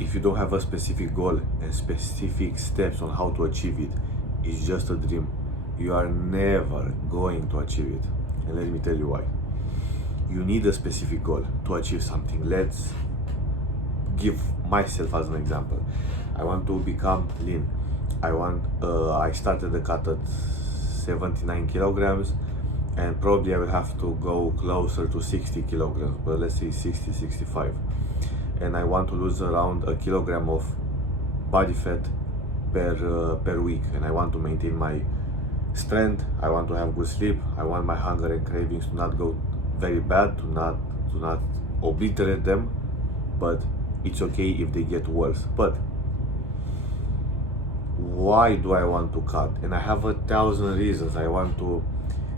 if you don't have a specific goal and specific steps on how to achieve it, it's just a dream. You are never going to achieve it. And let me tell you why. You need a specific goal to achieve something. Let's give myself as an example. I want to become lean. I started the cut at 79 kilograms, and probably I will have to go closer to 60 kilograms, but let's say 60, 65. And I want to lose around a kilogram of body fat per week, and I want to maintain my strength. I want to have good sleep. I want my hunger and cravings to not go very bad, to not obliterate them, but it's okay if they get worse. But why do I want to cut? And I have 1,000 reasons. I want to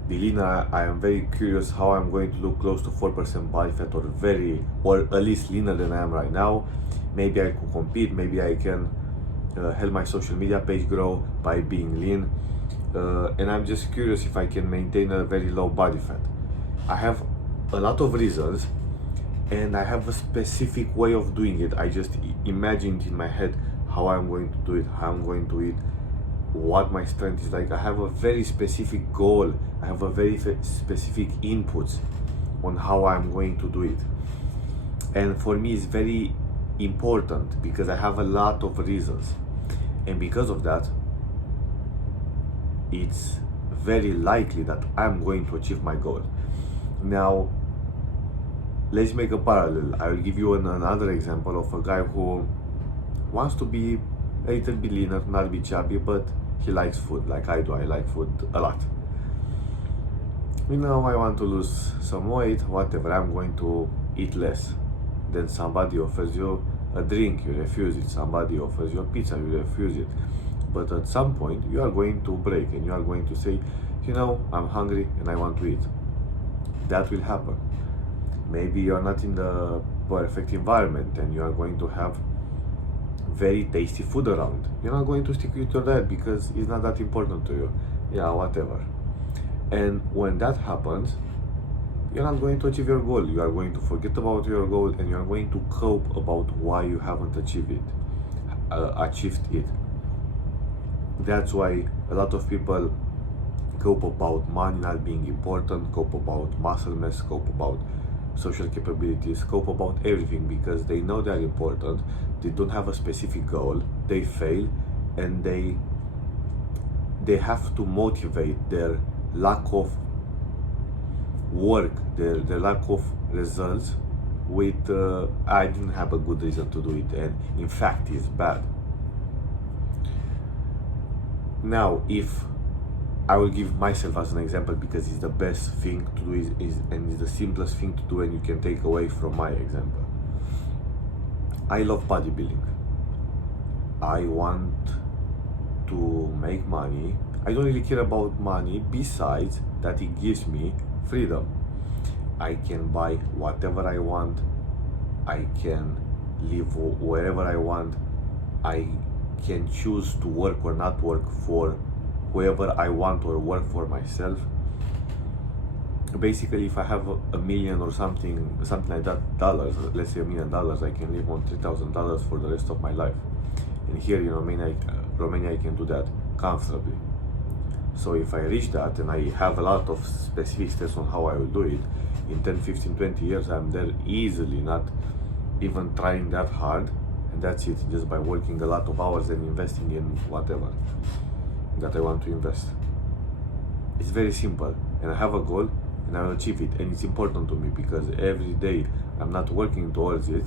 be leaner. I am very curious how I'm going to look close to 4% body fat, or at least leaner than I am right now. Maybe I could compete. Maybe I can help my social media page grow by being lean. And I'm just curious if I can maintain a very low body fat. I have a lot of reasons, and I have a specific way of doing it. I just imagined in my head how I'm going to do it, how I'm going to eat, what my strength is like. I have a very specific goal. I have a very specific inputs on how I'm going to do it. And for me, it's very important because I have a lot of reasons. And because of that, it's very likely that I'm going to achieve my goal. Now, let's make a parallel. I will give you another example of a guy who wants to be a little bit leaner, not be chubby, but he likes food like I do. I like food a lot. You know, I want to lose some weight, whatever, I'm going to eat less. Then somebody offers you a drink, you refuse it. Somebody offers you a pizza, you refuse it. But at some point, you are going to break and you are going to say, you know, I'm hungry and I want to eat. That will happen. Maybe you are not in the perfect environment and you are going to have very tasty food around. You're not going to stick with your diet because it's not that important to you. Yeah, whatever. And when that happens, you're not going to achieve your goal. You are going to forget about your goal and you are going to cope about why you haven't achieved it. That's why a lot of people cope about money not being important, cope about muscle mass, cope about social capabilities, cope about everything because they know they're important. They don't have a specific goal, they fail, and they have to motivate their lack of work, their lack of results with I didn't have a good reason to do it, and in fact it's bad. Now, if I will give myself as an example because it's the best thing to do and it's the simplest thing to do, and you can take away from my example. I love bodybuilding. I want to make money. I don't really care about money besides that it gives me freedom. I can buy whatever I want. I can live wherever I want. I can choose to work or not work for whoever I want or work for myself. Basically, if I have a million or something like that dollars, let's say $1 million, I can live on $3,000 for the rest of my life. And here in Romania, I can do that comfortably. So if I reach that and I have a lot of specific steps on how I will do it, in 10, 15, 20 years, I'm there easily, not even trying that hard. And that's it, just by working a lot of hours and investing in whatever that I want to invest. It's very simple, and I have a goal and I will achieve it, and it's important to me because every day I'm not working towards it,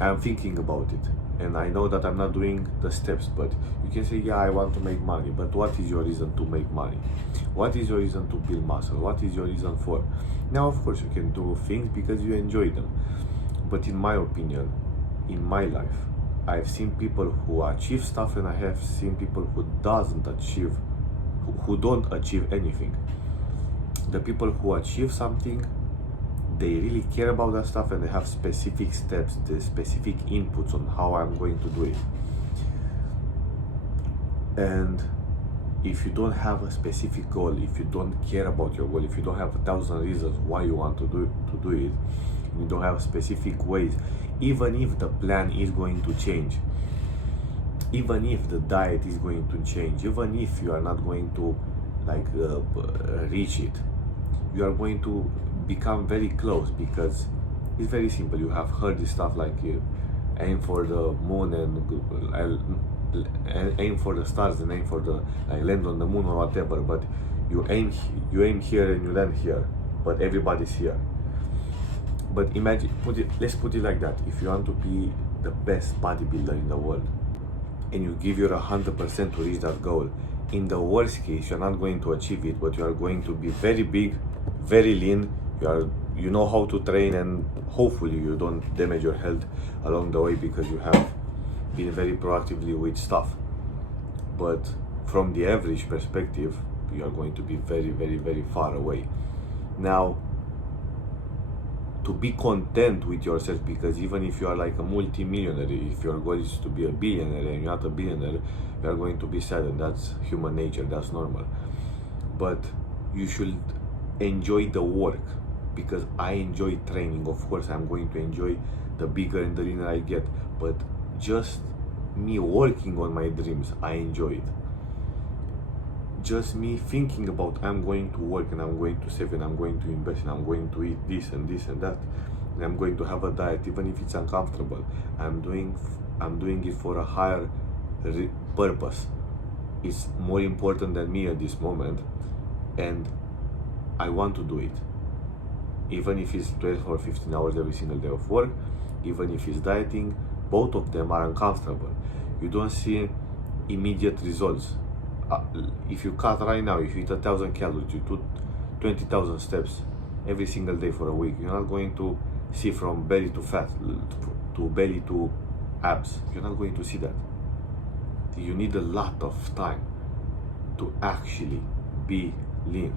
I'm thinking about it, and I know that I'm not doing the steps. But you can say, yeah, I want to make money, but what is your reason to make money? What is your reason to build muscle? What is your reason for? Now, of course, you can do things because you enjoy them, but in my opinion, in my life, I've seen people who achieve stuff, and I have seen people who don't achieve anything. The people who achieve something, they really care about that stuff, and they have specific steps, the specific inputs on how I'm going to do it. And if you don't have a specific goal, if you don't care about your goal, if you don't have 1,000 reasons why you want to do it, you don't have specific ways, even if the plan is going to change, even if the diet is going to change, even if you are not going to reach it, you are going to become very close, because it's very simple. You have heard this stuff like aim for the moon and aim for the stars and aim for the land on the moon or whatever, but you aim here and you land here, but everybody's here. But imagine, let's put it like that. If you want to be the best bodybuilder in the world and you give your 100% to reach that goal, in the worst case you're not going to achieve it, but you are going to be very big, very lean, you know how to train, and hopefully you don't damage your health along the way because you have been very proactively with stuff. But from the average perspective, you are going to be very, very, very far away. Now, to be content with yourself, because even if you are like a multi-millionaire, if your goal is to be a billionaire and you're not a billionaire, you are going to be sad, and that's human nature, that's normal. But you should enjoy the work, because I enjoy training. Of course I'm going to enjoy the bigger and the leaner I get, but just me working on my dreams, I enjoy it. Just me thinking about I'm going to work and I'm going to save and I'm going to invest and I'm going to eat this and this and that, and I'm going to have a diet, even if it's uncomfortable. I'm doing it for a higher purpose. It's more important than me at this moment, and I want to do it. Even if it's 12 or 15 hours every single day of work, even if it's dieting, both of them are uncomfortable. You don't see immediate results. If you cut right now, if you eat 1,000 calories, you do 20,000 steps every single day for a week, you're not going to see from belly to fat, to belly to abs. You're not going to see that. You need a lot of time to actually be lean.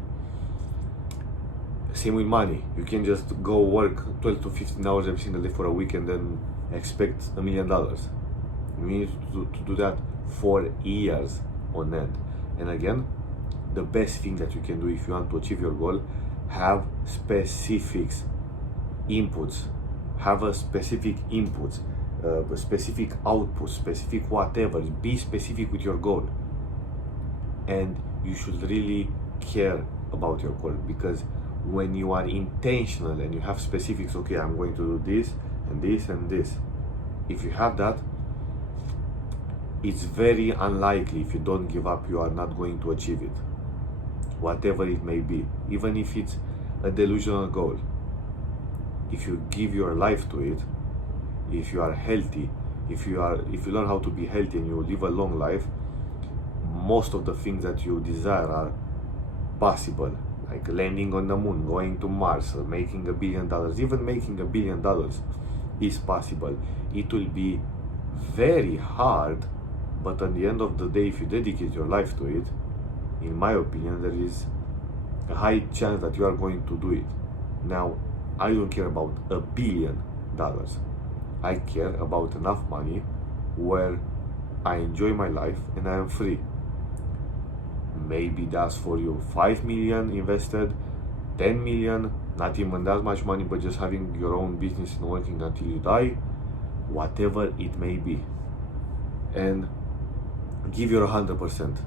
Same with money. You can just go work 12 to 15 hours every single day for a week and then expect $1 million. You need to do that for years on end. And again, the best thing that you can do if you want to achieve your goal, have specific inputs. Have a specific inputs, specific outputs, specific whatever. Be specific with your goal. And you should really care about your goal, because when you are intentional and you have specifics, okay, I'm going to do this and this and this. If you have that, it's very unlikely, if you don't give up, you are not going to achieve it. Whatever it may be, even if it's a delusional goal. If you give your life to it, if you are healthy, if you learn how to be healthy and you live a long life, most of the things that you desire are possible. Like landing on the moon, going to Mars, making $1 billion, even making $1 billion is possible. It will be very hard, but at the end of the day, if you dedicate your life to it, in my opinion, there is a high chance that you are going to do it. Now, I don't care about $1 billion. I care about enough money where I enjoy my life and I am free. Maybe that's for you 5 million invested, 10 million, not even that much money, but just having your own business and working until you die, whatever it may be. And give your 100%.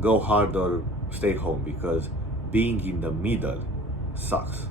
Go hard or stay home, because being in the middle sucks.